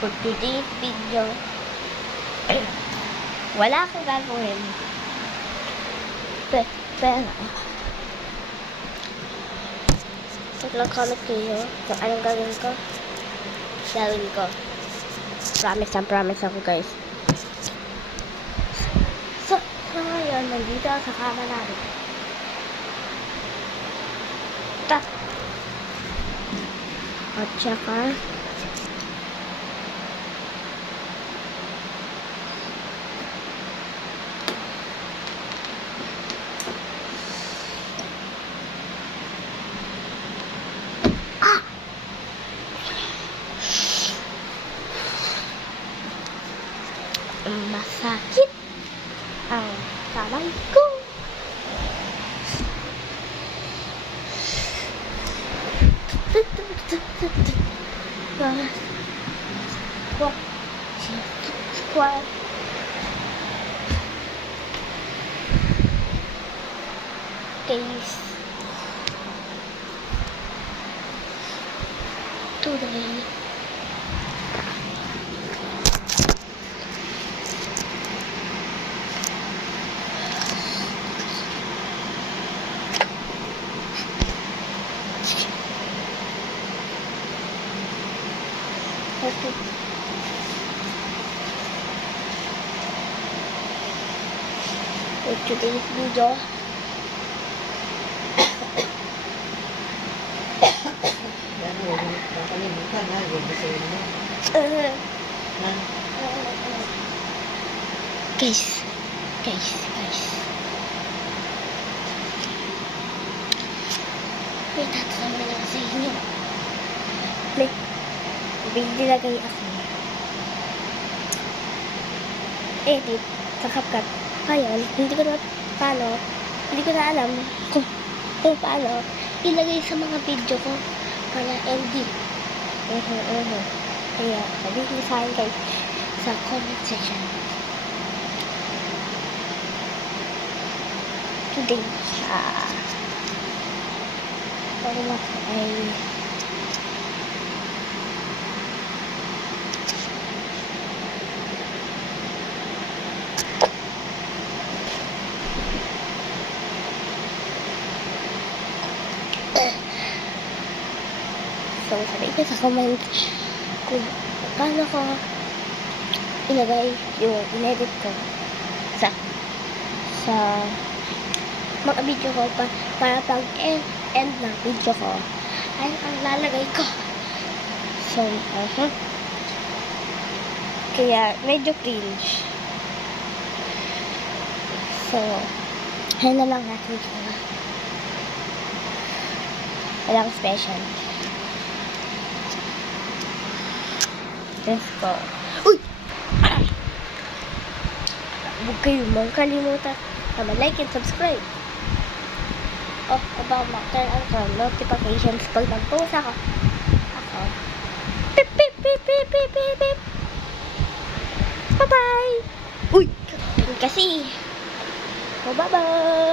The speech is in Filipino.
For today's video, wala akong gagawin. Pero, mag-comment kayo kung anong gagawin ko. Gawin ko. Promise ako, guys. So ngayon, nandito ako sa kama namin. At saka, masakit ang kamay ko. Squat. Days. Today. For today's video, guys, may tatanong lang sa inyo. May nilagay ako edit sa CapCut. Ngayon, hindi ko na alam kung paano ilagay sa mga video ko para ending. Kaya, sabihin niyo sa akin guys sa comment section. Today, ay so, sabihin ko sa comment kung paano ko ilagay yung inedit ko sa mga video ko para pag end ng video ko ay ang lalagay ko. So, kaya medyo cringe. So, ayun na lang natin ito. Walang special. Let's go. Uy! Huwag kayo kalimutan na like and subscribe. About turn on notifications pag nag-post ako. Pip, pip, pip, pip, pip, pip, pip. Bye-bye! Uy! Kasi. Bye-bye!